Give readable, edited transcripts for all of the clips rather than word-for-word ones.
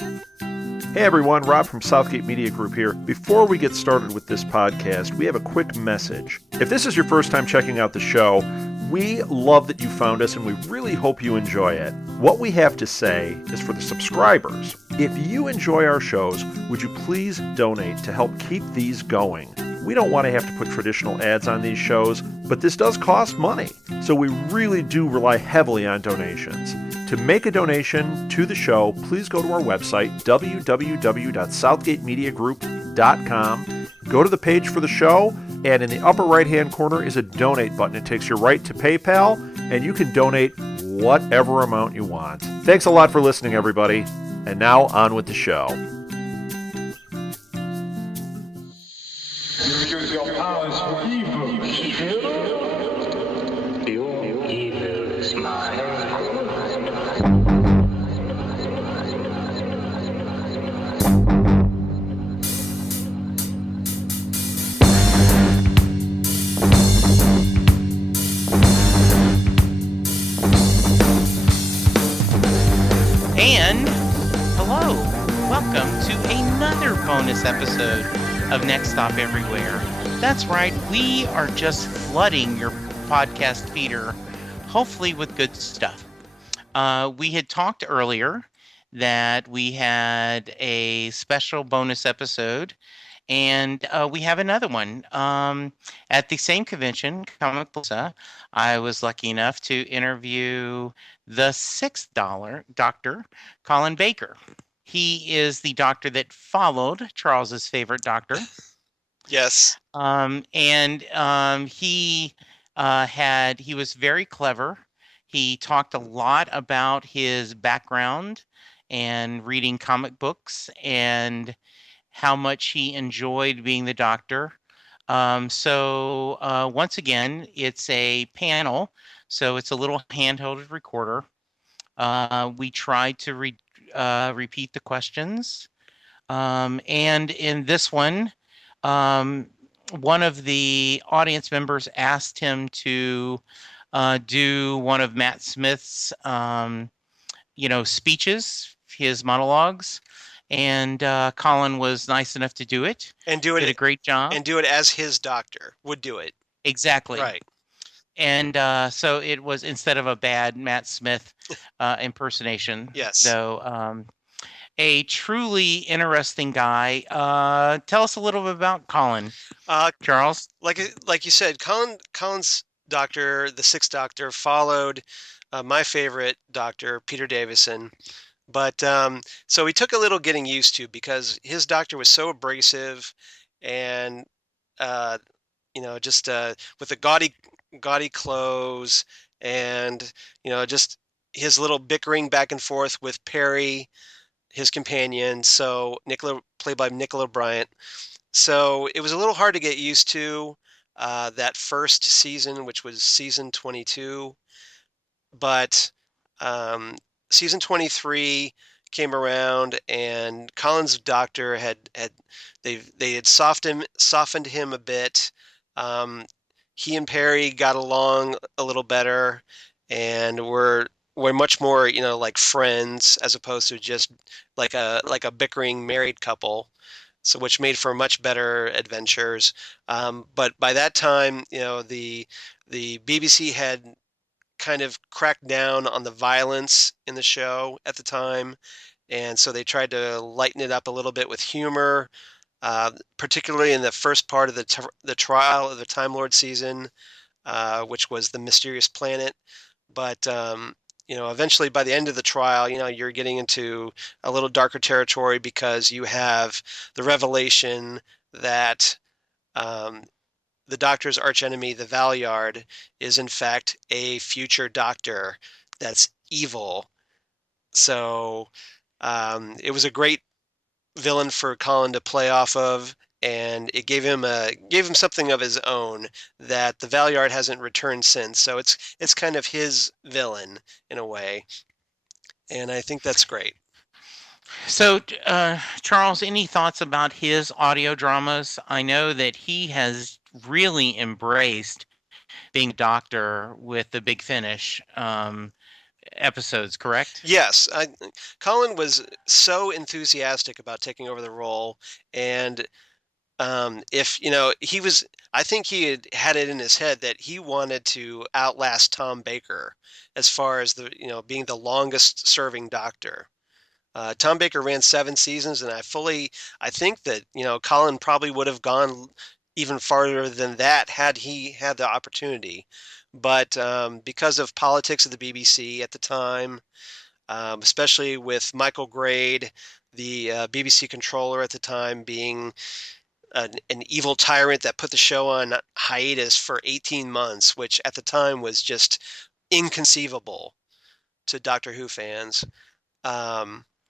Hey everyone, Rob from Southgate Media Group here. Before we get started with this podcast, we have a quick message. If this is your first time checking out the show, we love that you found us and we really hope you enjoy it. What we have to say is for the subscribers. If you enjoy our shows, would you please donate to help keep these going? We don't want to have to put traditional ads on these shows, but this does cost money. So we really do rely heavily on donations. To make a donation to the show, please go to our website, www.southgatemediagroup.com. Go to the page for the show, and in the upper right-hand corner is a donate button. It takes you right to PayPal, and you can donate whatever amount you want. Thanks a lot for listening, everybody. And now, on with the show. Use your powers for evil. Your evil is mine. And hello, welcome to another bonus episode of Next Stop Everywhere. That's right, we are just flooding your podcast feeder, hopefully with good stuff. We had talked earlier that we had a special bonus episode, and we have another one. At the same convention, Comic Plaza, I was lucky enough to interview the sixth doctor, Colin Baker. He is the doctor that followed Charles's favorite doctor. Yes. He was very clever. He talked a lot about his background and reading comic books and how much he enjoyed being the doctor. Once again, it's a panel, so it's a little handheld recorder. We tried to repeat the questions. And in this one of the audience members asked him to do one of Matt Smith's, speeches, his monologues. And Colin was nice enough to do it. And did a great job. And do it as his doctor would do it. Exactly. Right. And so it was instead of a bad Matt Smith impersonation. Yes. So a truly interesting guy. Tell us a little bit about Colin, Charles. Like you said, Colin's doctor, the sixth doctor, followed my favorite doctor, Peter Davison. But so we took a little getting used to because his doctor was so abrasive and, just with the gaudy clothes and, just his little bickering back and forth with Perry, his companion. So played by Nicola Bryant. So it was a little hard to get used to that first season, which was season 22. But season 23 came around, and Colin's doctor they had softened him a bit. He and Perry got along a little better, and were much more like friends as opposed to just like a bickering married couple. So which made for much better adventures. But by that time, the BBC had kind of cracked down on the violence in the show at the time, and so they tried to lighten it up a little bit with humor, particularly in the first part of the trial of the Time Lord season, which was the Mysterious Planet. But eventually by the end of the trial, you're getting into a little darker territory because you have the revelation that the Doctor's archenemy, the Valeyard, is in fact a future Doctor that's evil. So it was a great villain for Colin to play off of, and it gave him something of his own that the Valeyard hasn't returned since. So it's kind of his villain in a way, and I think that's great. So, Charles, any thoughts about his audio dramas? I know that he has really embraced being a doctor with The Big Finish. episodes, correct? Yes, Colin was so enthusiastic about taking over the role, and if he was, I think he had it in his head that he wanted to outlast Tom Baker as far as the being the longest serving Doctor. Tom Baker ran 7 seasons, and I think that Colin probably would have gone even farther than that had he had the opportunity, but because of politics of the BBC at the time, especially with Michael Grade, the BBC controller at the time, being an evil tyrant that put the show on hiatus for 18 months, which at the time was just inconceivable to Doctor Who fans,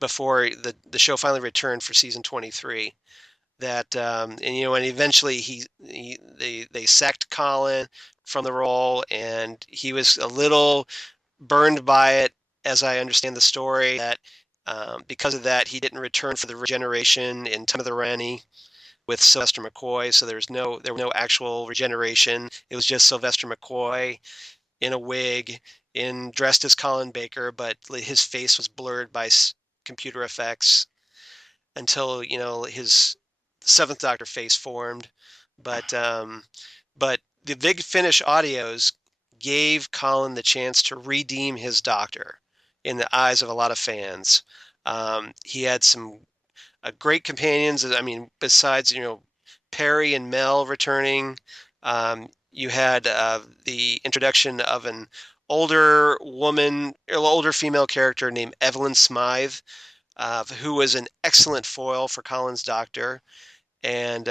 before the show finally returned for season 23. That and eventually they sacked Colin from the role, and he was a little burned by it, as I understand the story, that because of that he didn't return for the regeneration in Time of the Rani with Sylvester McCoy. So there was no actual regeneration. It was just Sylvester McCoy in a wig, dressed as Colin Baker, but his face was blurred by computer effects until his Seventh Doctor face formed. But the Big Finish audios gave Colin the chance to redeem his Doctor in the eyes of a lot of fans. He had some great companions. I mean, besides Perry and Mel returning, you had the introduction of an older female character named Evelyn Smythe, who was an excellent foil for Colin's Doctor. And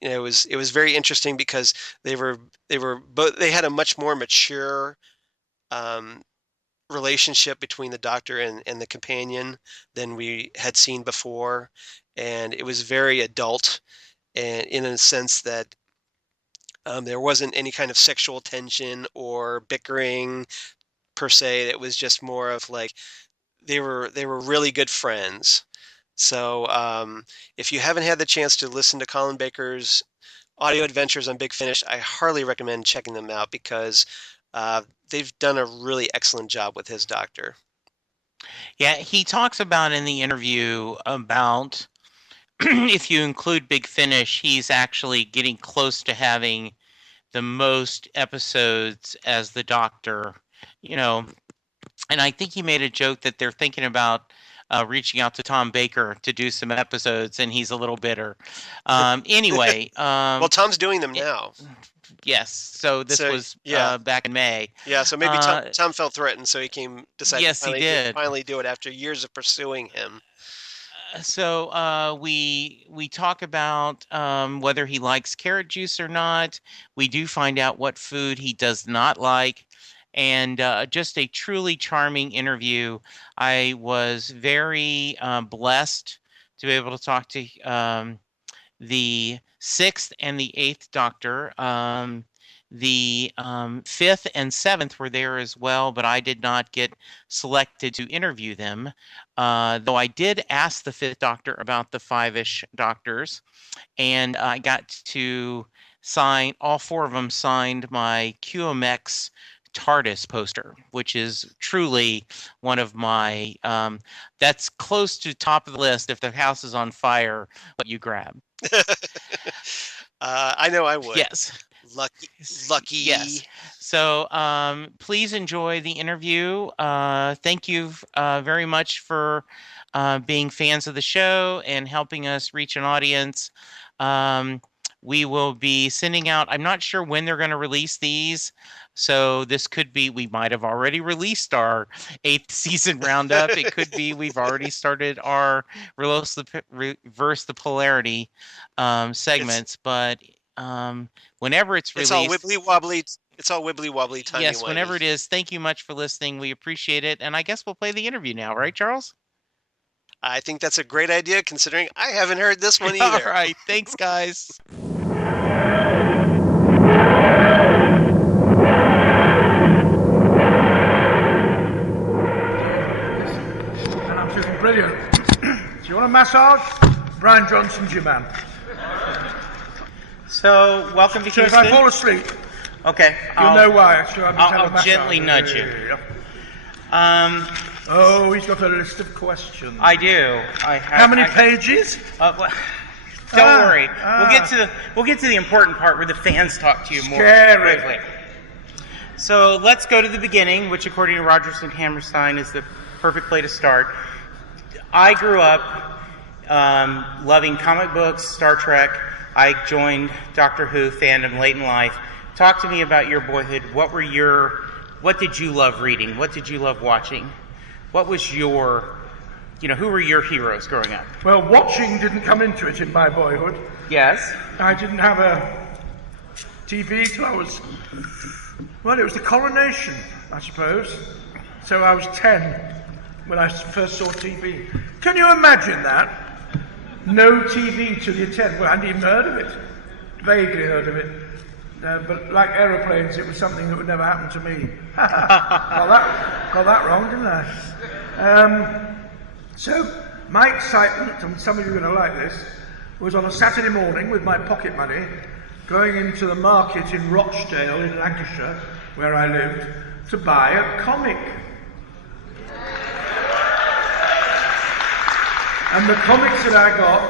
it was very interesting because they had a much more mature relationship between the Doctor and the companion than we had seen before, and it was very adult, and in a sense that there wasn't any kind of sexual tension or bickering per se. It was just more of like they were really good friends. So if you haven't had the chance to listen to Colin Baker's audio adventures on Big Finish, I hardly recommend checking them out, because they've done a really excellent job with his Doctor. Yeah, he talks about in the interview about if you include Big Finish, he's actually getting close to having the most episodes as the Doctor, and I think he made a joke that they're thinking about reaching out to Tom Baker to do some episodes, and he's a little bitter. Anyway. Well, Tom's doing them now. Yes, so this was back in May. Yeah, so maybe Tom felt threatened, so he decided to finally do it after years of pursuing him. So we talk about whether he likes carrot juice or not. We do find out what food he does not like. And just a truly charming interview. I was very blessed to be able to talk to the 6th and the 8th Doctor. The 5th and 7th were there as well, but I did not get selected to interview them, though I did ask the 5th Doctor about the 5-ish Doctors, and I got to sign, all 4 of them signed my QMX TARDIS poster, which is truly one of my, that's close to top of the list. If the house is on fire, what you grab. I know I would. Yes. Lucky. Yes. So please enjoy the interview. Thank you very much for being fans of the show and helping us reach an audience. We will be sending out, I'm not sure when they're going to release these. So this could be, we might have already released our 8th season roundup. It could be we've already started our Reverse the Polarity segments. But whenever it's released. It's all wibbly wobbly. It's all wibbly wobbly timey-wimey. Yes, whenever it is. Thank you much for listening. We appreciate it. And I guess we'll play the interview now, right, Charles? I think that's a great idea, considering I haven't heard this one either. All right. Thanks, guys. Brilliant. Do you want a massage? Brian Johnson's your man. So, welcome to So Houston. if I fall asleep, Okay. you'll know why. I'll gently nudge you. Oh, he's got a list of questions. I do. How many pages? Don't worry. We'll get to the important part where the fans talk to you more quickly. So let's go to the beginning, which according to Rodgers and Hammerstein is the perfect place to start. I grew up loving comic books, Star Trek. I joined Doctor Who fandom late in life. Talk to me about your boyhood. What did you love reading? What did you love watching? What was who were your heroes growing up? Well, watching didn't come into it in my boyhood. Yes. I didn't have a TV till it was the coronation, I suppose. So I was 10 when I first saw TV. Can you imagine that? No TV till you're 10. Well, I hadn't even heard of it. Vaguely heard of it. But like aeroplanes, it was something that would never happen to me. got that wrong, didn't I? So my excitement, and some of you are going to like this, was on a Saturday morning with my pocket money, going into the market in Rochdale in Lancashire, where I lived, to buy a comic. And the comics that I got,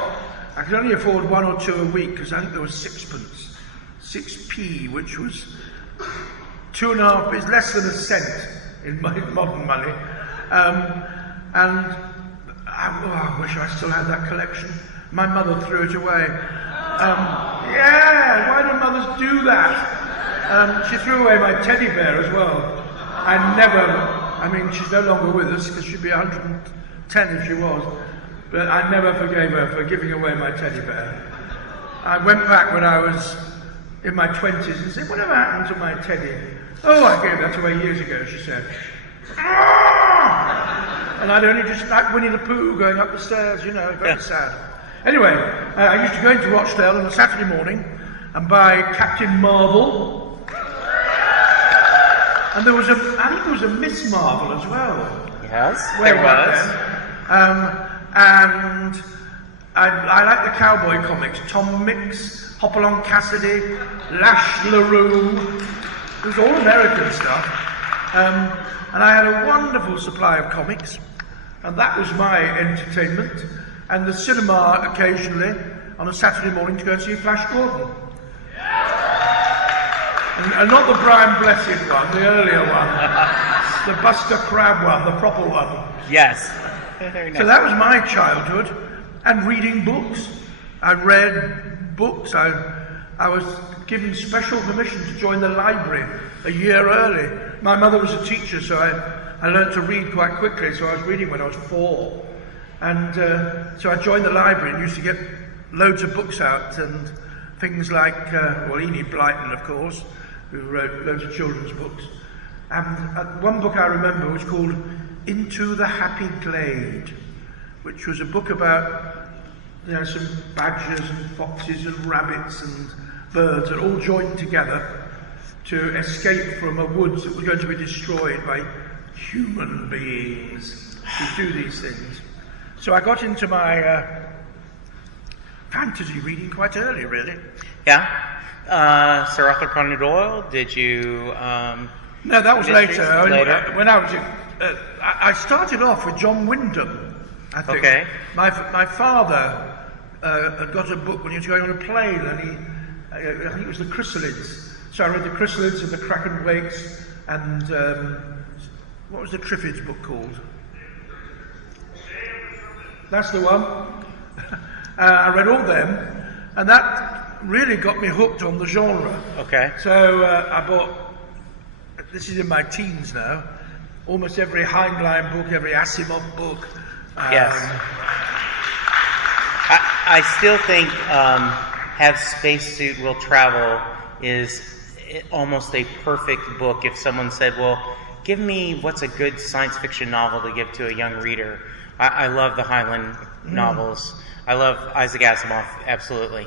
I could only afford 1 or 2 a week because I think there was 6p, which was 2.5, it's less than a cent in modern money. And I wish I still had that collection. My mother threw it away. Yeah, why do mothers do that? She threw away my teddy bear as well. She's no longer with us because she'd be 110 if she was. But I never forgave her for giving away my teddy bear. I went back when I was in my 20s and said, whatever happened to my teddy? Oh, I gave that away years ago, she said. And I'd only just like Winnie the Pooh going up the stairs, very sad. Anyway, I used to go into Rochdale on a Saturday morning and buy Captain Marvel. And I think there was a Miss Marvel as well. Yes, there was. And I like the cowboy comics. Tom Mix, Hopalong Cassidy, Lash LaRue. It was all American stuff. And I had a wonderful supply of comics. And that was my entertainment. And the cinema occasionally on a Saturday morning to go and see Flash Gordon. And not the Brian Blessed one, the earlier one. The Buster Crabbe one, the proper one. Yes. Very nice. So that was my childhood. And reading books. I read books. I was given special permission to join the library a year early. My mother was a teacher, so I learned to read quite quickly, so I was reading when I was 4. And so I joined the library and used to get loads of books out, and things like, Enid Blyton, of course, who wrote loads of children's books. And one book I remember was called Into the Happy Glade, which was a book about some badgers and foxes and rabbits and birds that all joined together to escape from a woods that was going to be destroyed by human beings who do these things. So I got into my fantasy reading quite early, really. Yeah. Sir Arthur Conan Doyle, did you... No, that was later. Later? When I was I started off with John Wyndham, I think. Okay. My father had got a book when he was going on a plane, and I think it was the Chrysalids. So I read the Chrysalids and the Kraken Wakes, and what was the Triffids book called? That's the one. I read all them, and that really got me hooked on the genre. Okay. So I bought, this is in my teens now, almost every Heinlein book, every Asimov book. Yes. I still think Have Spacesuit Will Travel is almost a perfect book. If someone said, well, give me what's a good science fiction novel to give to a young reader. I love the Heinlein novels. I love Isaac Asimov, absolutely.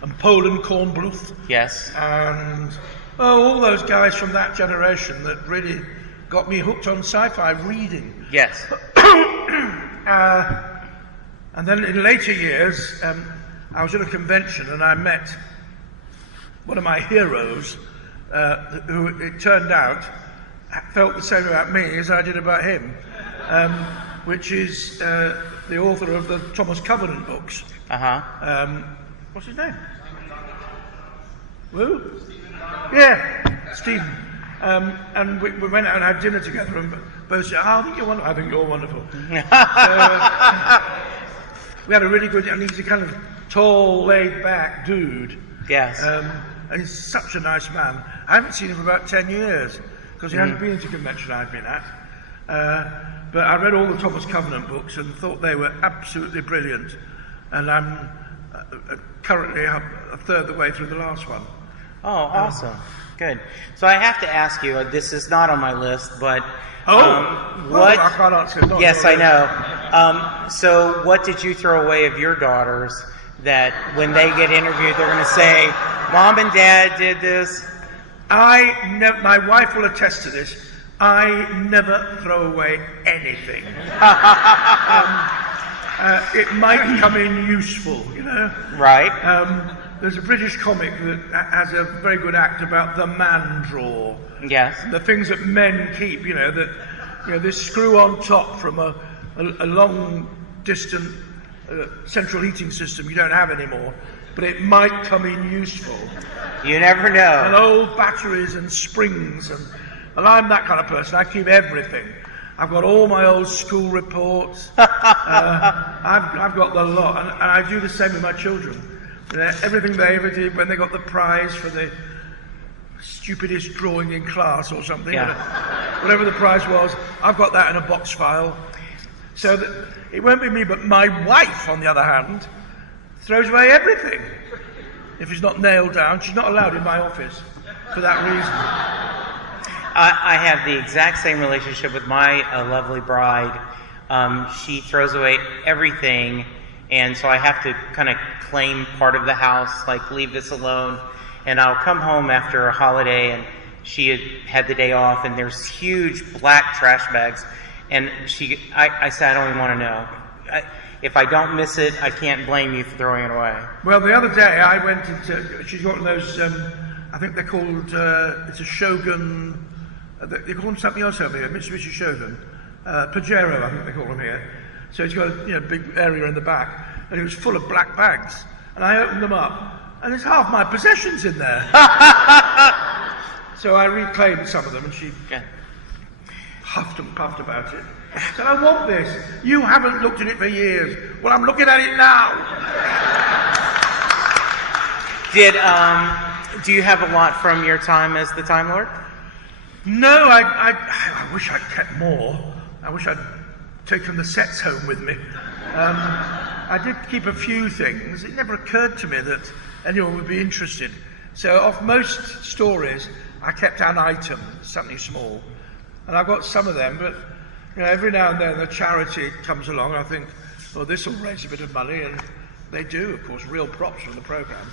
And Poland Kornbluth. Yes. And all those guys from that generation that really got me hooked on sci-fi reading. Yes. And then in later years, I was at a convention and I met one of my heroes, who it turned out felt the same about me as I did about him, which is the author of the Thomas Covenant books. What's his name? Who? Yeah, Stephen. And we went out and had dinner together, and both said, "Oh, I think you're wonderful." I think you're wonderful. We had a really good, and he's a kind of tall, laid-back dude. Yes. And he's such a nice man. I haven't seen him for about 10 years, because he hasn't been to a convention I've been at. But I read all the Thomas Covenant books and thought they were absolutely brilliant. And I'm currently a third of the way through the last one. Oh, awesome. Good. So I have to ask you, this is not on my list, but... what? I can't answer. Yes, I know. So what did you throw away of your daughters that when they get interviewed, they're going to say, Mom and Dad did this? My wife will attest to this. I never throw away anything. It might come in useful, you know. Right. There's a British comic that has a very good act about the man drawer. Yes. The things that men keep, this screw on top from a long distant central heating system you don't have anymore, but it might come in useful. You never know. And old batteries and springs, and I'm that kind of person. I keep everything. I've got all my old school reports. I've got the lot, and I do the same with my children. Everything they ever did when they got the prize for the stupidest drawing in class or something, whatever the prize was, I've got that in a box file. So that it won't be me, but my wife, on the other hand, throws away everything. If it's not nailed down, she's not allowed in my office for that reason. I have the exact same relationship with my lovely bride. She throws away everything, and so I have to kind of claim part of the house, like leave this alone. And I'll come home after a holiday, and she had the day off, and there's huge black trash bags. And I said, I don't even want to know. If I don't miss it, I can't blame you for throwing it away. Well, the other day I went into, she's got one of those, I think they're called, it's a Shogun, they call them something else over here, Mitsubishi Shogun, Pajero, I think they call them here. So it's got a big area in the back, and it was full of black bags. And I opened them up, and there's half my possessions in there. So I reclaimed some of them, and she huffed and puffed about it. Said, I want this. You haven't looked at it for years. Well, I'm looking at it now. Do you have a lot from your time as the Time Lord? No, I wish I'd kept more. I wish I'd taken the sets home with me. I did keep a few things. It never occurred to me that anyone would be interested. So of most stories, I kept an item, something small. And I've got some of them, but every now and then a charity comes along and I think, well, this will raise a bit of money, and they do, of course, real props from the programme.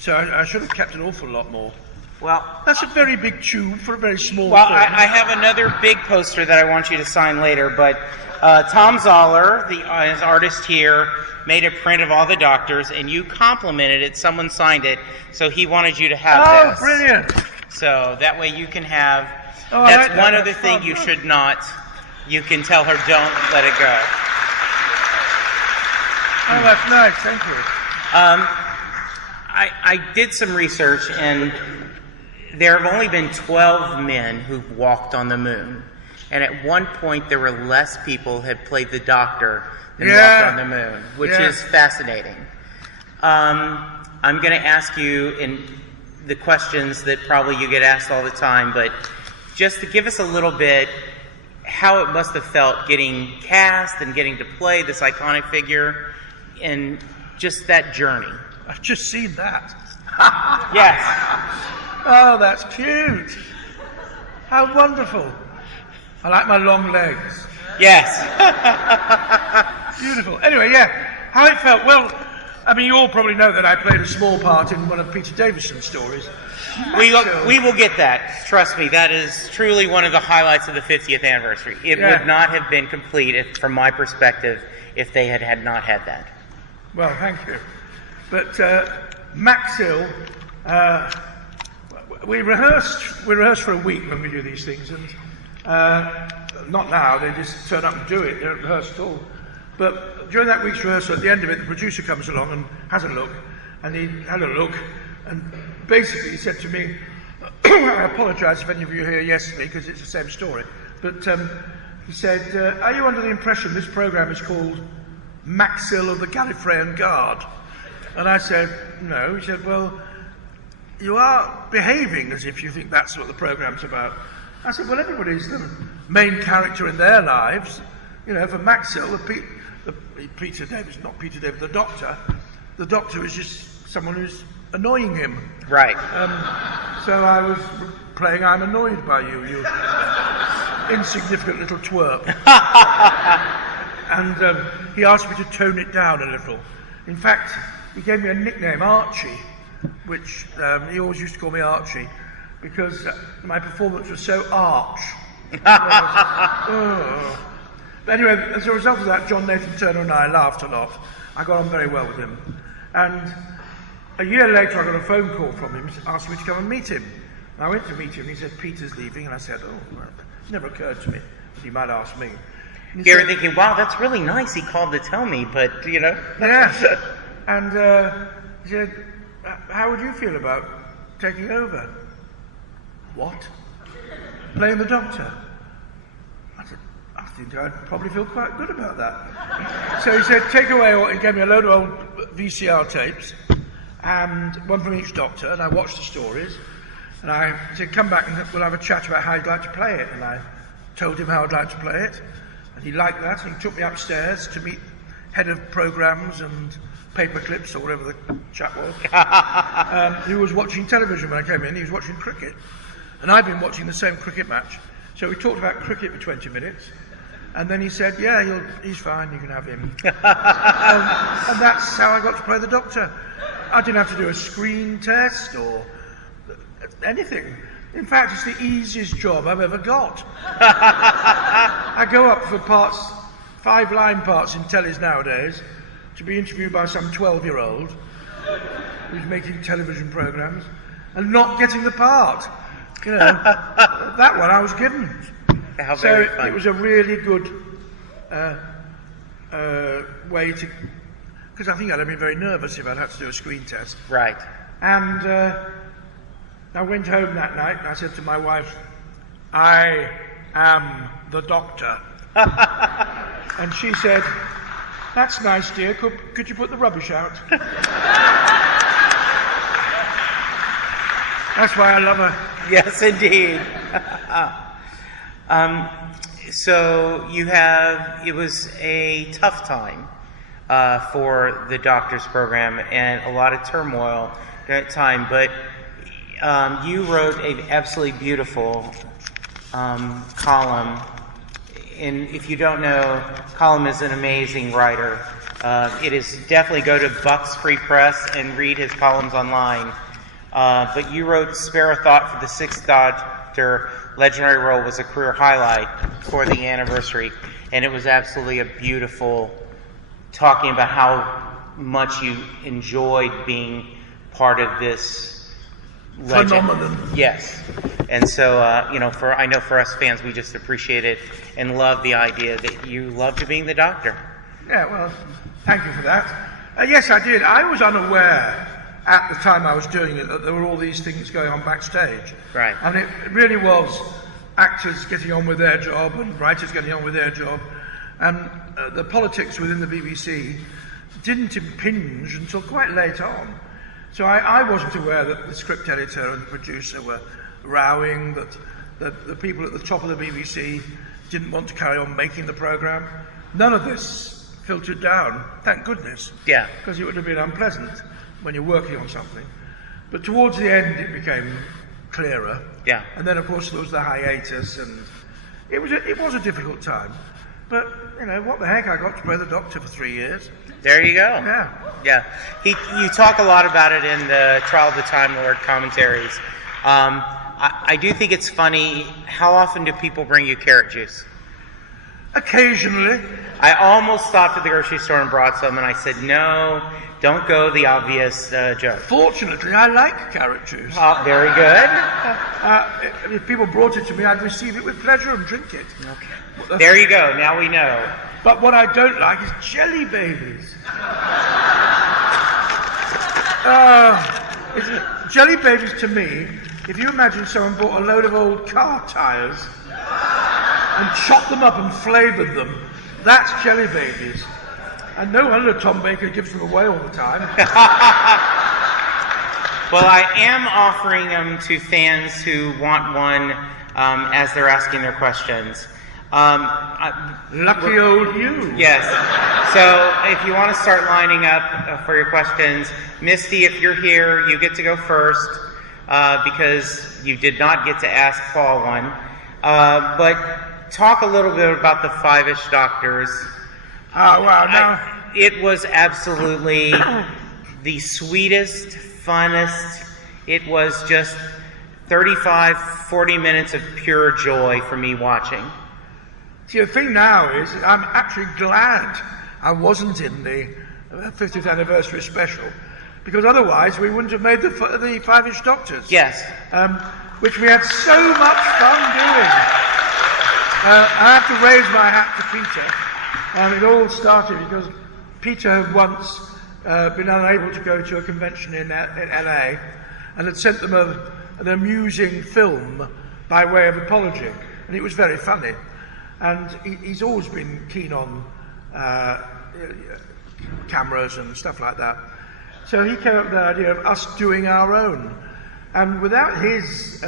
So I should have kept an awful lot more. Well, that's a very big tube for a very small Well, thing. I have another big poster that I want you to sign later, but Tom Zoller, his artist here, made a print of all the doctors, and you complimented it. Someone signed it, so he wanted you to have this. Oh, brilliant. So that way you can have... Oh, that's like one that. other thing you should not... You can tell her, don't let it go. Oh, that's nice. Thank you. I did some research, and there have only been 12 men who've walked on the moon. And at one point, there were less people had played the Doctor than walked on the moon, which is fascinating. I'm going to ask you in the questions that probably you get asked all the time, but just to give us a little bit how it must have felt getting cast and getting to play this iconic figure and just that journey. I've just seen that. Yes. Oh, that's cute. How wonderful. I like my long legs. Yes. Beautiful. Anyway, how it felt. Well, I mean, you all probably know that I played a small part in one of Peter Davison's stories. We will get that. Trust me, that is truly one of the highlights of the 50th anniversary. It would not have been complete, from my perspective, if they had not had that. Well, thank you. But Max Hill, we rehearsed for a week when we do these things, and not now, they just turn up and do it, they don't rehearse at all. But during that week's rehearsal, at the end of it, the producer comes along and has a look, and he had a look, and basically he said to me, I apologise if any of you were here yesterday, because it's the same story, but he said, are you under the impression this programme is called Maxil of the Gallifreyan Guard? And I said, no. He said, well, you are behaving as if you think that's what the programme's about. I said, well, everybody's the main character in their lives. You know, for Maxil, Peter Davis, not Peter Davis, the Doctor is just someone who's annoying him. Right. So I was playing I'm annoyed by you, you insignificant little twerp. And he asked me to tone it down a little. In fact, he gave me a nickname, Archie, which he always used to call me Archie, because my performance was so arch. But anyway, as a result of that, John Nathan Turner and I laughed a lot. I got on very well with him. And a year later, I got a phone call from him, asked me to come and meet him. And I went to meet him, and he said, Peter's leaving. And I said, oh, well, it never occurred to me that he might ask me. You're thinking, wow, that's really nice. He called to tell me, but, you know. Yes. And he said, how would you feel about taking over? What? Playing the Doctor? I said, I think I'd probably feel quite good about that. So he said, take away, he gave me a load of old VCR tapes, and one from each Doctor, and I watched the stories, and I said, come back and we'll have a chat about how you'd like to play it. And I told him how I'd like to play it, and he liked that, and he took me upstairs to meet head of programmes and paper clips, or whatever the chap was. He was watching television when I came in. He was watching cricket, and I'd been watching the same cricket match. So we talked about cricket for 20 minutes, and then he said, yeah, he's fine, you can have him. And that's how I got to play the Doctor. I didn't have to do a screen test or anything. In fact, it's the easiest job I've ever got. I go up for parts, 5-line parts in tellies nowadays, to be interviewed by some 12-year-old who's making television programmes and not getting the part. You know, that one I was given. How So very fun. it was a really good way to, because I think I'd have been very nervous if I'd had to do a screen test. Right. And I went home that night and I said to my wife, I am the Doctor. And she said, that's nice, dear. Could you put the rubbish out? That's why I love her. Yes, indeed. So it was a tough time for the Doctor's program and a lot of turmoil at that time, but you wrote an absolutely beautiful column. And if you don't know, Colin is an amazing writer. It is definitely go to Bucks Free Press and read his columns online. But you wrote Spare a Thought for the Sixth Doctor. Legendary role was a career highlight for the anniversary. And it was absolutely a beautiful talking about how much you enjoyed being part of this legend. Phenomenon. Yes. And so, I know for us fans, we just appreciate it and love the idea that you loved being the Doctor. Yeah, well, thank you for that. Yes, I did. I was unaware at the time I was doing it that there were all these things going on backstage. Right. And it really was actors getting on with their job and writers getting on with their job. And the politics within the BBC didn't impinge until quite late on. So I wasn't aware that the script editor and the producer were rowing, that the people at the top of the BBC didn't want to carry on making the programme. None of this filtered down, thank goodness. Yeah. Because it would have been unpleasant when you're working on something. But towards the end it became clearer. Yeah. And then of course there was the hiatus, and it was a difficult time. But, what the heck, I got to play the Doctor for 3 years. There you go. Yeah. Yeah. You talk a lot about it in the Trial of the Time Lord commentaries. I do think it's funny, how often do people bring you carrot juice? Occasionally. I almost stopped at the grocery store and brought some, and I said, no, don't go the obvious joke. Fortunately, I like carrot juice. Very good. If people brought it to me, I'd receive it with pleasure and drink it. Okay. There you go. Now we know. But what I don't like is jelly babies. Jelly babies to me, if you imagine someone bought a load of old car tyres and chopped them up and flavoured them, that's jelly babies. And no wonder Tom Baker gives them away all the time. Well, I am offering them to fans who want one as they're asking their questions. Lucky old you. Yes. So if you want to start lining up for your questions, Misty, if you're here, you get to go first because you did not get to ask Paul one. But talk a little bit about the Five-ish Doctors. Oh, wow. Now, it was absolutely the sweetest, funnest. It was just 35, 40 minutes of pure joy for me watching. see, the thing now is I'm actually glad I wasn't in the 50th anniversary special, because otherwise we wouldn't have made the Five-ish Doctors. Yes. Which we had so much fun doing. I have to raise my hat to Peter. It all started because Peter had once been unable to go to a convention in LA and had sent them an amusing film by way of apology, and it was very funny. And he's always been keen on cameras and stuff like that. So he came up with the idea of us doing our own. And without his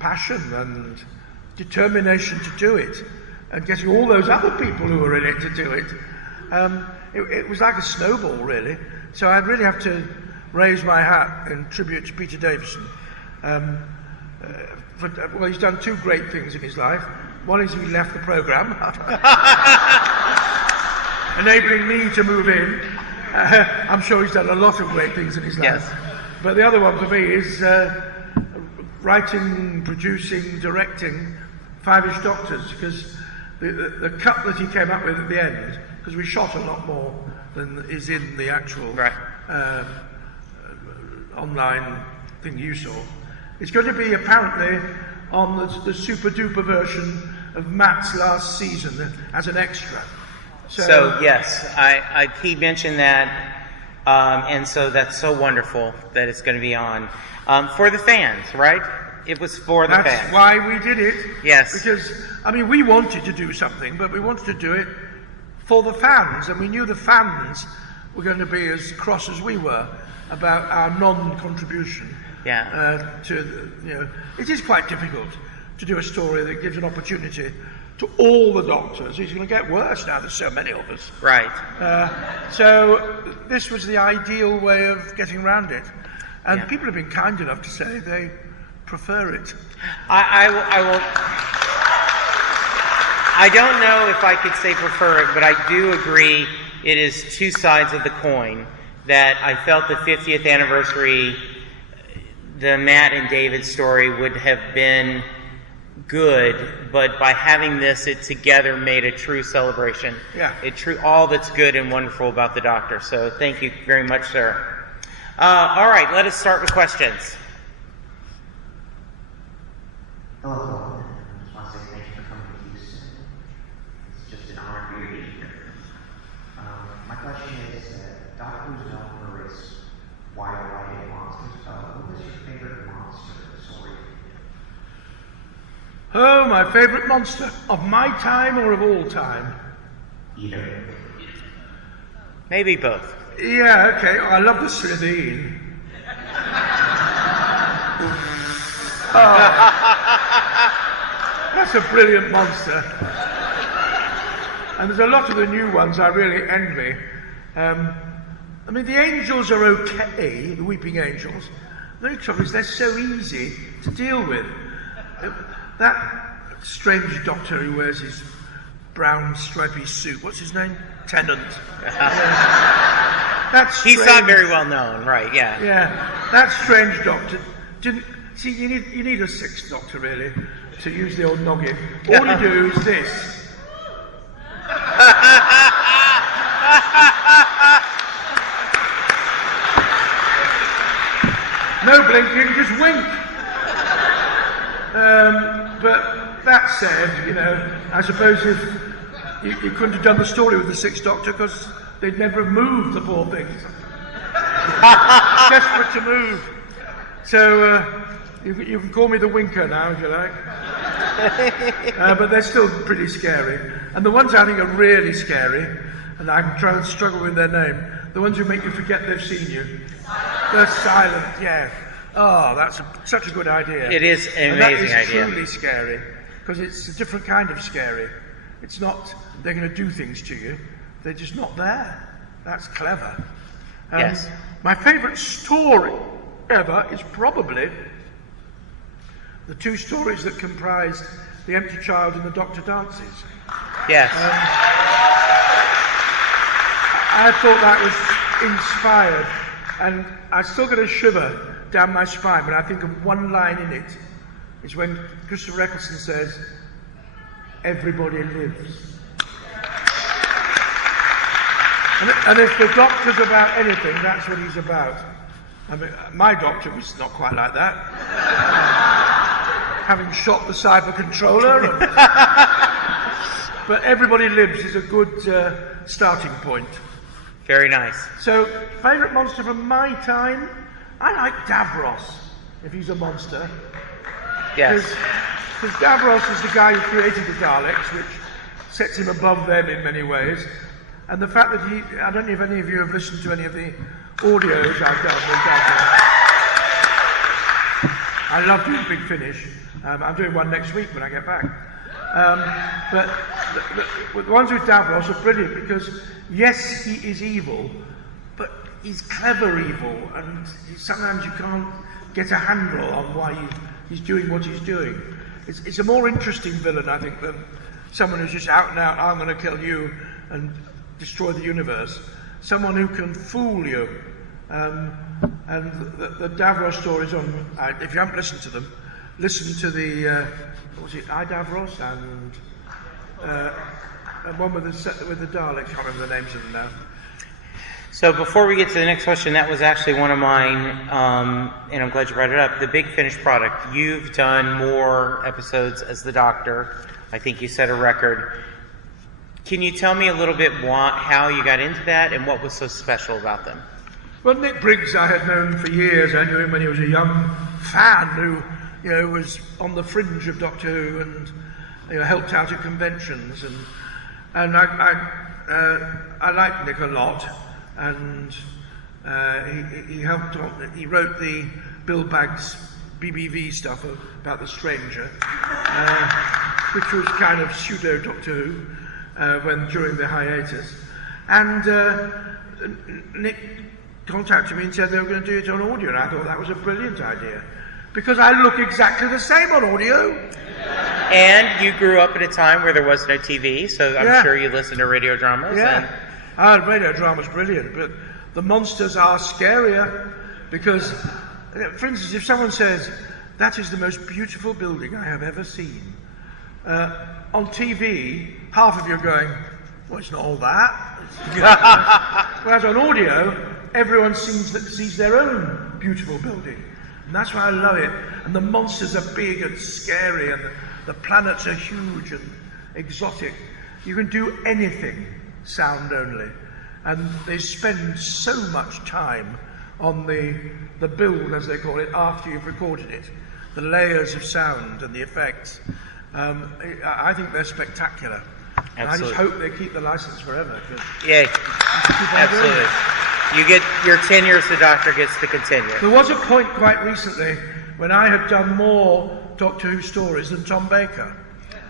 passion and determination to do it, and getting all those other people who were in it to do it, it was like a snowball, really. So I really have to raise my hat in tribute to Peter Davison. Well, he's done two great things in his life. One is he left the programme, enabling me to move in. I'm sure he's done a lot of great things in his life. Yes. But the other one for me is writing, producing, directing Five-ish Doctors, because the cut that he came up with at the end, because we shot a lot more than is in the actual online thing you saw. It's going to be apparently on the super duper version of Matt's last season as an extra. So yes, he mentioned that, and so that's so wonderful that it's going to be on for the fans, right? It was for the fans. That's why we did it. Yes. Because, I mean, we wanted to do something, but we wanted to do it for the fans, and we knew the fans were going to be as cross as we were about our non-contribution. Yeah. It is quite difficult to do a story that gives an opportunity to all the doctors. It's going to get worse now, there's so many of us. Right. So this was the ideal way of getting around it. And Yeah. people have been kind enough to say they prefer it. I don't know if I could say prefer it, but I do agree it is two sides of the coin. That I felt the 50th anniversary, the Matt and David story would have been good, but by having this, it together made a true celebration. Yeah. All that's good and wonderful about the Doctor. So thank you very much, sir. All right, let us start with questions. Hello, Colin. I just want to say thank you for coming to Houston. It's just an honor for you to be here. My question is, Doctor Who's known for its wide variety of monsters. What was your favorite monster story? Oh, my favourite monster. Of my time or of all time? Either. Maybe both. Yeah, okay. I love the Slitheen. That's a brilliant monster. And there's a lot of the new ones I really envy. I mean, the angels are okay, the weeping angels. The only trouble is they're so easy to deal with. That strange doctor who wears his brown stripy suit, what's his name? Tennant. That strange, He's not very well known, right? Yeah. Yeah, that strange doctor didn't. See, you need a sixth doctor really to use the old noggin. All you do is this. No blinking, just wink. But that said, you know, I suppose if you couldn't have done the story with the Sixth Doctor because they'd never have moved, the poor things. Desperate to move. So you can call me the Winker now, if you like. But they're still pretty scary. And the ones I think are really scary, and I'm trying to struggle with their name, the ones who make you forget they've seen you. They're silent, yeah. Oh, that's such a good idea. It is an amazing idea. That is truly scary, because it's a different kind of scary. It's not they're going to do things to you, they're just not there. That's clever. Yes. My favourite story ever is probably the two stories that comprise The Empty Child and The Doctor Dances. Yes. I thought that was inspired, and I still get a shiver down my spine when I think of one line in it. It's when Christopher Eccleston says, "Everybody lives." And if the Doctor's about anything, that's what he's about. I mean, my Doctor was not quite like that. Having shot the cyber controller. But Everybody Lives is a good starting point. Very nice. So, favourite monster from my time? I like Davros, if he's a monster. Yes. Because Davros is the guy who created the Daleks, which sets him above them in many ways. And the fact that I don't know if any of you have listened to any of the audios I've done with Davros. I love doing Big Finish. I'm doing one next week when I get back. But the ones with Davros are brilliant because, yes, he is evil, but he's clever evil, and sometimes you can't get a handle on why he's doing what he's doing. It's a more interesting villain, I think, than someone who's just out and out, I'm going to kill you and destroy the universe. Someone who can fool you. And the Davros stories if you haven't listened to them, listen to the, what was it, I Davros and one with the Daleks, I can't remember the names of them now. So before we get to the next question, that was actually one of mine, and I'm glad you brought it up. The Big Finish product. You've done more episodes as the Doctor. I think you set a record. Can you tell me a little bit how you got into that and what was so special about them? Well, Nick Briggs I had known for years. I knew him when he was a young fan who, was on the fringe of Doctor Who and helped out at conventions. And I liked Nick a lot. And he helped on. He wrote the Bill Baggs BBV stuff about the Stranger, which was kind of pseudo Doctor Who during the hiatus. And Nick contacted me and said they were going to do it on audio, and I thought that was a brilliant idea because I look exactly the same on audio. And you grew up at a time where there was no TV, so I'm sure you listened to radio dramas. Yeah. Radio drama's brilliant, but the monsters are scarier because, for instance, if someone says, "That is the most beautiful building I have ever seen," on TV, half of you are going, "Well, it's not all that." Whereas on audio, everyone sees their own beautiful building. And that's why I love it. And the monsters are big and scary, and the planets are huge and exotic. You can do anything sound only. And they spend so much time on the build, as they call it, after you've recorded it. The layers of sound and the effects. I think they're spectacular. And I just hope they keep the license forever. Yeah, absolutely. You get your 10 years, the Doctor gets to continue. There was a point quite recently when I had done more Doctor Who stories than Tom Baker.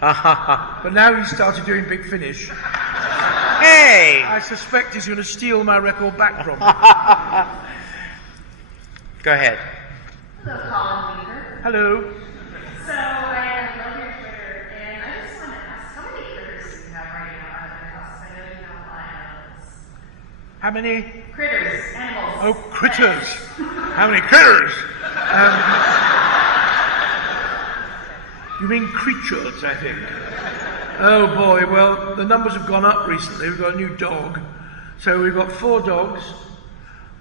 But now he's started doing Big Finish. Hey! I suspect he's going to steal my record back from me. Go ahead. Hello, Colin Weaver. Hello. So I love your Twitter, and I just want to ask, how many critters do you have right now at your house? I know you have a lot of animals. How many? Critters, animals. Oh, critters. How many critters? You mean creatures, I think. Oh boy, well, the numbers have gone up recently. We've got a new dog. So we've got 4 dogs,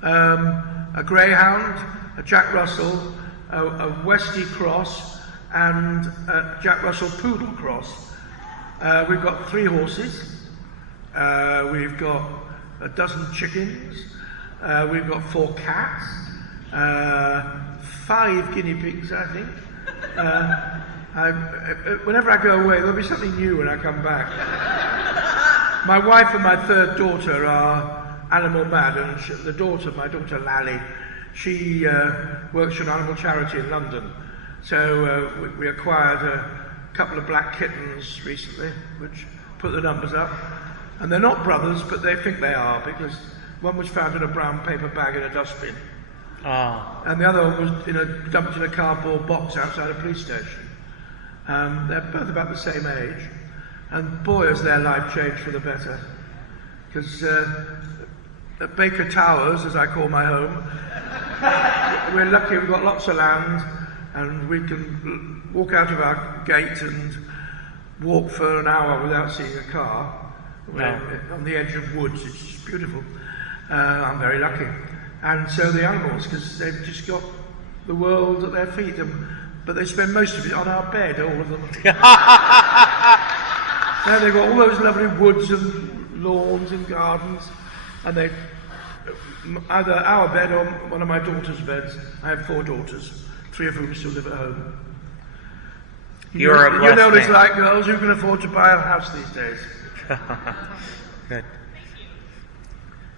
a greyhound, a Jack Russell, a Westie Cross, and a Jack Russell Poodle Cross. We've got 3 horses. We've got a dozen chickens. We've got 4 cats. 5 guinea pigs, I think. Whenever I go away, there'll be something new when I come back. My wife and my 3rd daughter are animal mad, and my daughter Lally, she works for an animal charity in London. So we acquired a couple of black kittens recently, which put the numbers up. And they're not brothers, but they think they are, because one was found in a brown paper bag in a dustbin. Oh. And the other one was dumped in a cardboard box outside a police station. They're both about the same age. And boy, has their life changed for the better. Because at Baker Towers, as I call my home, we're lucky we've got lots of land, and we can walk out of our gate and walk for an hour without seeing a car. We're on the edge of woods. It's just beautiful. I'm very lucky. And so the animals, because they've just got the world at their feet, but they spend most of it on our bed, all of them. Now they've got all those lovely woods and lawns and gardens, and they either our bed or one of my daughter's beds. I have 4 daughters, 3 of whom still live at home. You know what it's like, girls. Who can afford to buy a house these days? Good.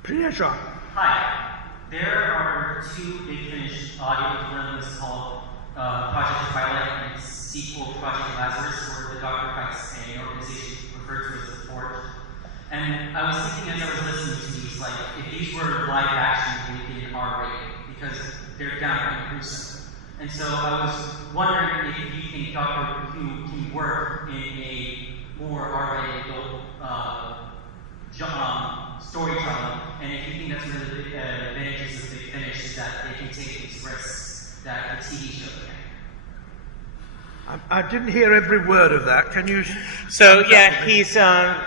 Pleasure. Hi. There are 2 Big Finish audio films called Project Twilight and sequel Project Lazarus, where the Doctor fights an organization referred to as the Forge. And I was thinking as I was listening to these, like, if these were live action, they'd be an R-rated, because they're downright gruesome. And so I was wondering if you think Doctor Who can work in a more R-rated storytelling, and if you think that's one of the advantages of Big Finish is that they can take these risks that the TV show can. I didn't hear every word of that. Can you? So yeah, he's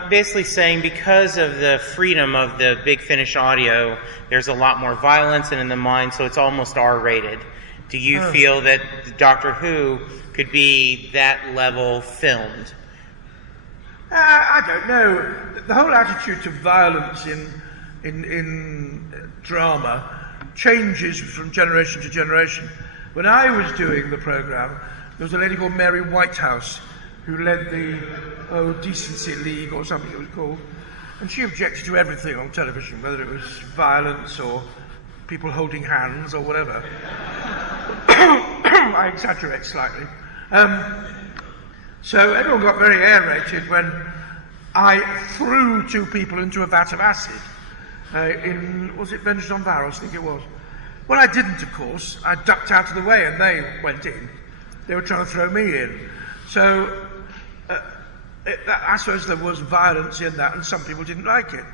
basically saying because of the freedom of the Big Finish audio, there's a lot more violence and in the mind, so it's almost R-rated. Do you feel that Doctor Who could be that level filmed? I don't know. The whole attitude to violence in drama changes from generation to generation. When I was doing the programme, there was a lady called Mary Whitehouse who led the Decency League or something it was called, and she objected to everything on television, whether it was violence or people holding hands or whatever. I exaggerate slightly. So everyone got very aerated when I threw 2 people into a vat of acid was it Vengeance on Barrows? I think it was. Well, I didn't, of course. I ducked out of the way and they went in. They were trying to throw me in. So I suppose there was violence in that, and some people didn't like it.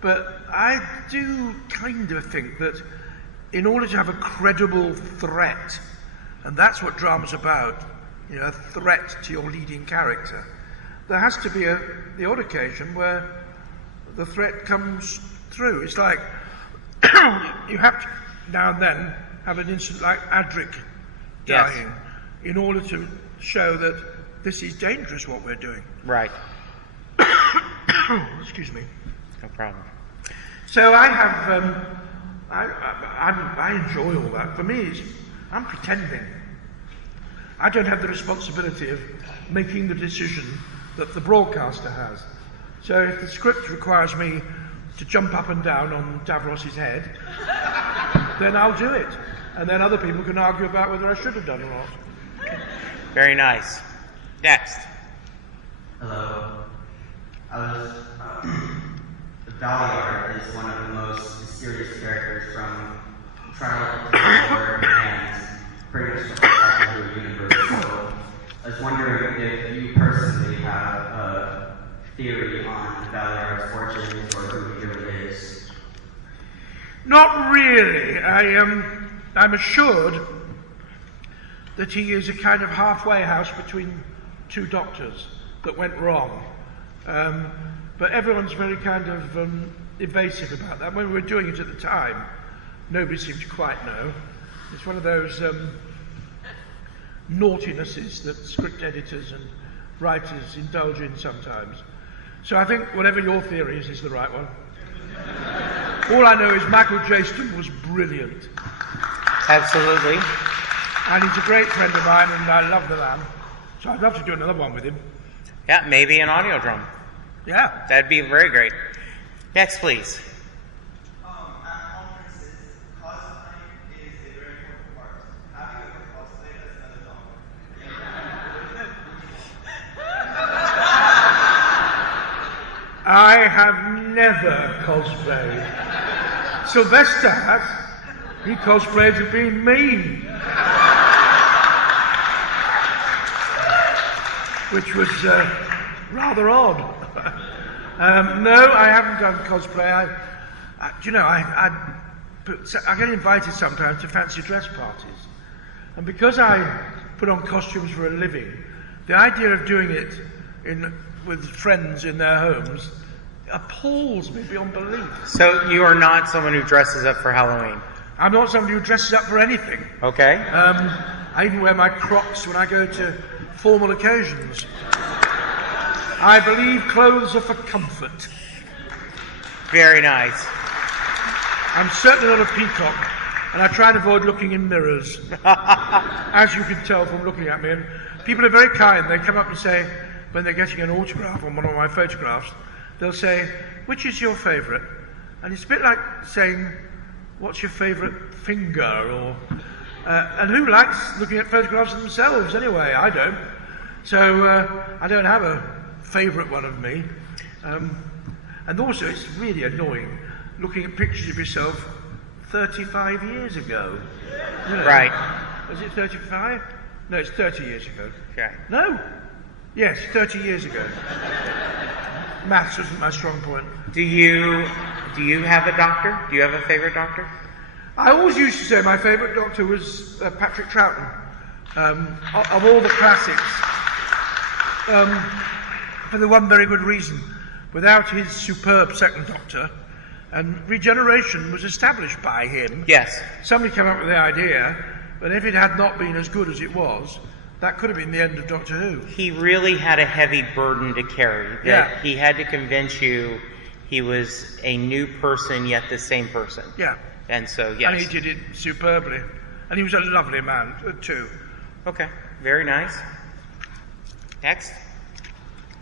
But I do kind of think that in order to have a credible threat, and that's what drama's about, a threat to your leading character, there has to be the odd occasion where the threat comes through. It's like you have to now and then have an incident like Adric dying in order to show that this is dangerous what we're doing. Right. Excuse me. No problem. So I have, I enjoy all that. For me, I'm pretending. I don't have the responsibility of making the decision that the broadcaster has. So if the script requires me to jump up and down on Davros's head, then I'll do it. And then other people can argue about whether I should have done or not. Very nice. Next. Hello. The Valiard is one of the most mysterious characters from Trial of the Terror and pretty much the whole Doctor Who universe. So I was wondering if you personally have a theory on the Valiard's origins or who he really is. Not really. I'm assured that he is a kind of halfway house between 2 doctors that went wrong. But everyone's very kind of evasive about that. When we were doing it at the time, nobody seemed to quite know. It's one of those naughtinesses that script editors and writers indulge in sometimes. So I think whatever your theory is the right one. All I know is Michael Jaston was brilliant. Absolutely. And he's a great friend of mine, and I love the man. So I'd love to do another one with him. Yeah, maybe an audio drum. Yeah. That'd be very great. Next, please. At conferences, cosplaying is a very important part. Have you ever cosplayed as another doctor? I have never cosplayed. Sylvester has. He cosplayed as being me. Which was rather odd. No, I haven't done cosplay. I get invited sometimes to fancy dress parties. And because I put on costumes for a living, the idea of doing it with friends in their homes appalls me beyond belief. So you are not someone who dresses up for Halloween? I'm not somebody who dresses up for anything. Okay. I even wear my Crocs when I go to formal occasions. I believe clothes are for comfort. Very nice. I'm certainly not a peacock, and I try and avoid looking in mirrors, as you can tell from looking at me. And people are very kind. They come up and say, when they're getting an autograph on one of my photographs, they'll say, which is your favourite? And it's a bit like saying, what's your favourite finger? Or and who likes looking at photographs of themselves anyway? I don't. So I don't have a favourite one of me. And also it's really annoying looking at pictures of yourself 35 years ago. You know, right. Was it 35? No, it's 30 years ago. Okay. No. Yes, 30 years ago. Maths wasn't my strong point. Do you have a doctor? Do you have a favorite doctor? I always used to say my favourite doctor was Patrick Troughton. Of all the classics. For the one very good reason. Without his superb second doctor, and regeneration was established by him. Yes. Somebody came up with the idea, but if it had not been as good as it was, that could have been the end of Doctor Who. He really had a heavy burden to carry. That he had to convince you he was a new person, yet the same person. Yeah. And so, yes. And he did it superbly. And he was a lovely man, too. Okay. Very nice. Next.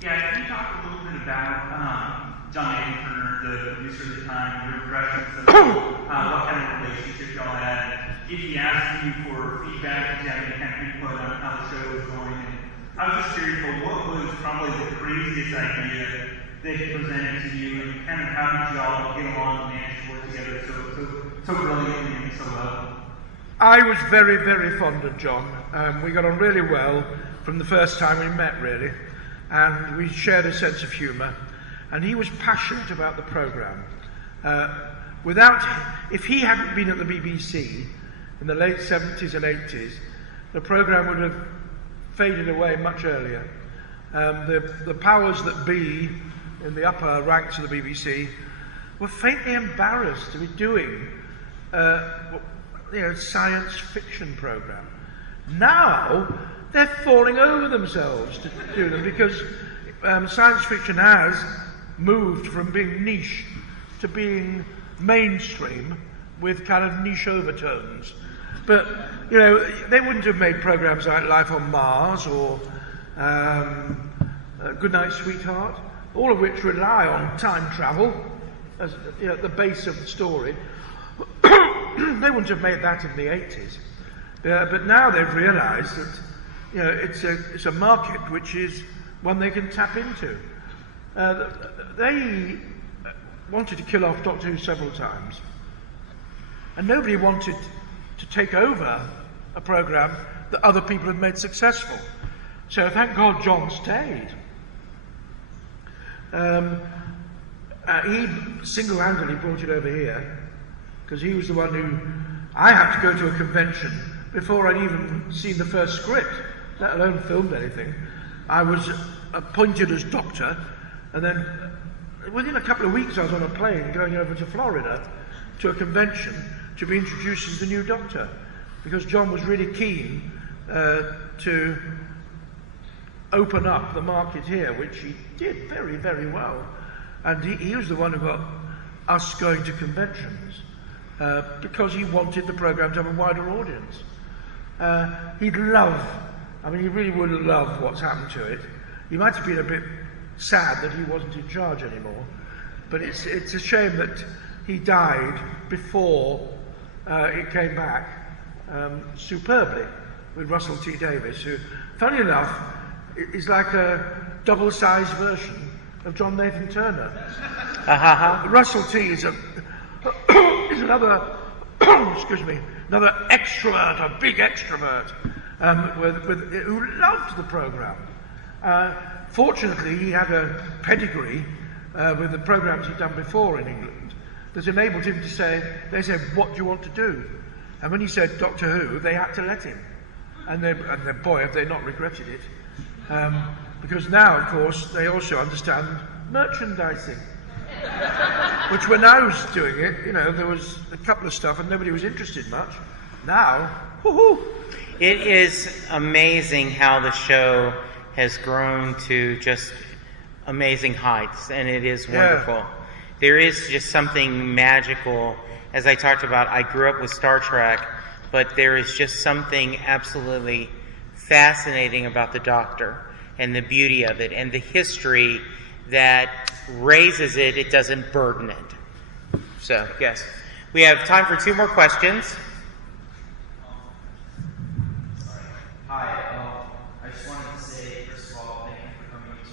Yeah, can you talk a little bit about John Turner, the producer at the time, your impressions of what kind of relationship y'all had? If he asked you for feedback, did you have any kind of input on how the show was going? And I was just curious, what was probably the craziest idea that he presented to you, and kind of how did y'all get along and manage to work together so brilliantly and so well? I was very, very fond of John. We got on really well from the first time we met, really. And we shared a sense of humour, and he was passionate about the programme. If he hadn't been at the BBC in the late 70s and 80s, the programme would have faded away much earlier. The powers that be in the upper ranks of the BBC were faintly embarrassed to be doing science fiction programme. Now they're falling over themselves to do them, because science fiction has moved from being niche to being mainstream with kind of niche overtones. But, they wouldn't have made programs like Life on Mars or Goodnight Sweetheart, all of which rely on time travel as at the base of the story. They wouldn't have made that in the 80s. But now they've realised that it's a market which is one they can tap into. They wanted to kill off Doctor Who several times, and nobody wanted to take over a programme that other people had made successful. So thank God John stayed. He single-handedly brought it over here, because he was the one who... I had to go to a convention before I'd even seen the first script, let alone filmed anything. I was appointed as doctor, and then within a couple of weeks I was on a plane going over to Florida to a convention to be introduced as the new doctor, because John was really keen to open up the market here, which he did very, very well. And he was the one who got us going to conventions because he wanted the program to have a wider audience. He really would love what's happened to it. He might have been a bit sad that he wasn't in charge anymore, but it's a shame that he died before it came back superbly with Russell T. Davies, who, funny enough, is like a double-sized version of John Nathan Turner. Russell T. is another another extrovert, a big extrovert, who loved the program. Fortunately, he had a pedigree with the programs he'd done before in England that enabled him to say, they said, what do you want to do? And when he said Doctor Who, they had to let him. And boy, have they not regretted it. Because now, of course, they also understand merchandising. Which when I was doing it, there was a couple of stuff and nobody was interested much. Now, whoo-hoo! It is amazing how the show has grown to just amazing heights, and it is wonderful. Yeah. There is just something magical. As I talked about, I grew up with Star Trek, but there is just something absolutely fascinating about the Doctor and the beauty of it and the history that raises it. It doesn't burden it. So, yes. We have time for 2 more questions. Hi, I just wanted to say, first of all, thank you for coming to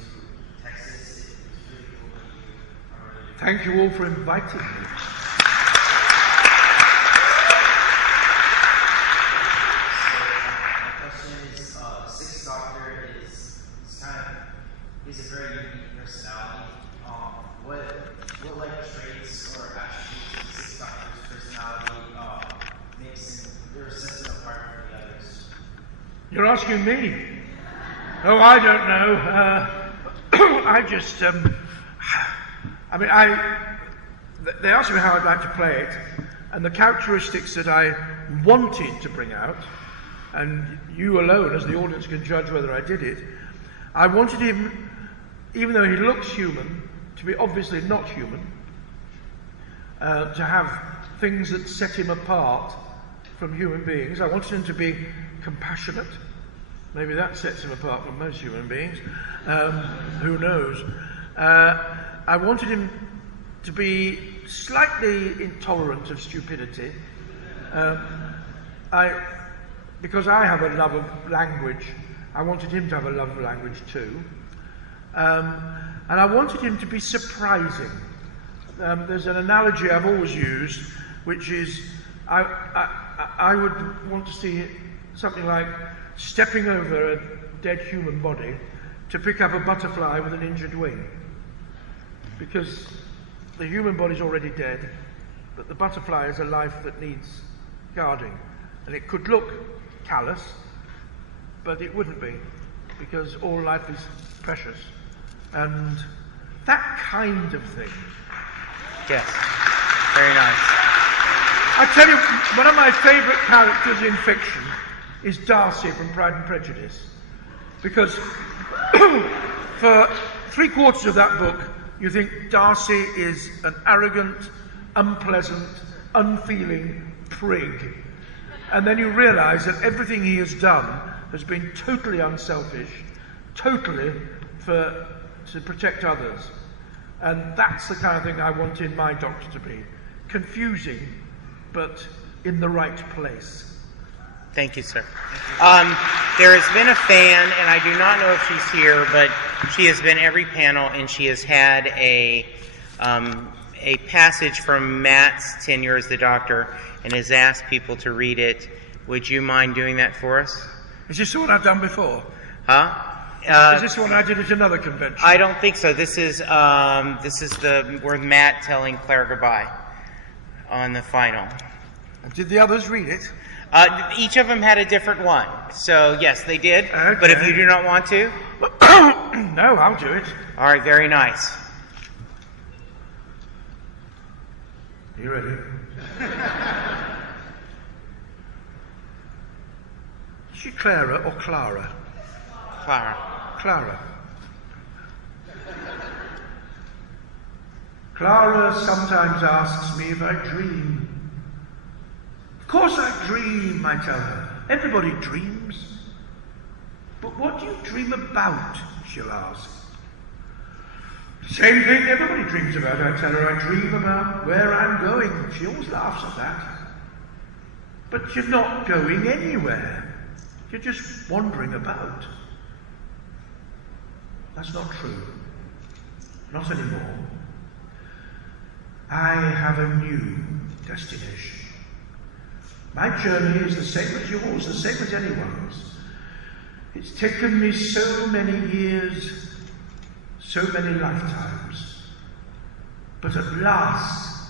Texas. It was really cool to meet you. Thank you all for inviting me. My question is, the Sixth Doctor is a very unique personality. What like traits or attributes of the Sixth Doctor's personality makes him sets him apart from the others? You're asking me? Oh, I don't know. They asked me how I'd like to play it, and the characteristics that I wanted to bring out, and you alone as the audience can judge whether I did it, I wanted him, even though he looks human, to be obviously not human, to have things that set him apart from human beings. I wanted him to be compassionate. Maybe that sets him apart from most human beings. Who knows? I wanted him to be slightly intolerant of stupidity. Because I have a love of language, I wanted him to have a love of language too. And I wanted him to be surprising. There's an analogy I've always used, which is I would want to see something like stepping over a dead human body to pick up a butterfly with an injured wing. Because the human body's already dead, but the butterfly is a life that needs guarding. And it could look callous, but it wouldn't be, because all life is precious. And that kind of thing. Yes. Very nice. I tell you, one of my favourite characters in fiction is Darcy from Pride and Prejudice. Because for 3/4 of that book, you think Darcy is an arrogant, unpleasant, unfeeling prig. And then you realise that everything he has done has been totally unselfish, totally to protect others. And that's the kind of thing I wanted my Doctor to be. Confusing, but in the right place. Thank you, sir. There has been a fan, and I do not know if she's here, but she has been every panel, and she has had a passage from Matt's tenure as the Doctor, and has asked people to read it. Would you mind doing that for us? Is this the one I've done before? Huh? Is this the one I did at another convention? I don't think so. This is where Matt telling Claire goodbye on the final. Did the others read it? Each of them had a different one. So, yes, they did. Okay. But if you do not want to? No, I'll do it. All right, very nice. You ready? she Clara or Clara? Clara. Clara. Clara sometimes asks me if I dream. Of course I dream, I tell her. Everybody dreams. But what do you dream about, she'll ask. Same thing everybody dreams about, I tell her. I dream about where I'm going. She always laughs at that. But you're not going anywhere. You're just wandering about. That's not true. Not anymore. I have a new destination. My journey is the same as yours, the same as anyone's. It's taken me so many years, so many lifetimes. But at last,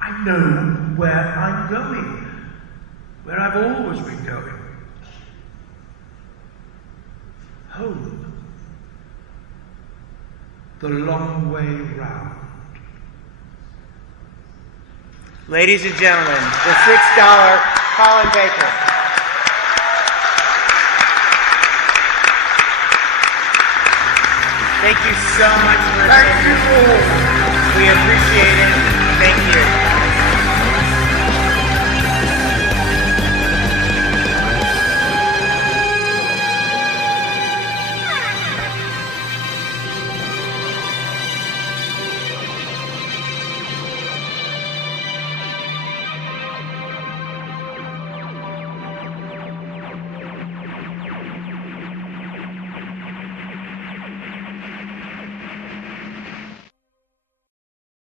I know where I'm going, where I've always been going. Home. The long way round. Ladies and gentlemen, the $6 Colin Baker. Thank you so much for attending. We appreciate it. Thank you.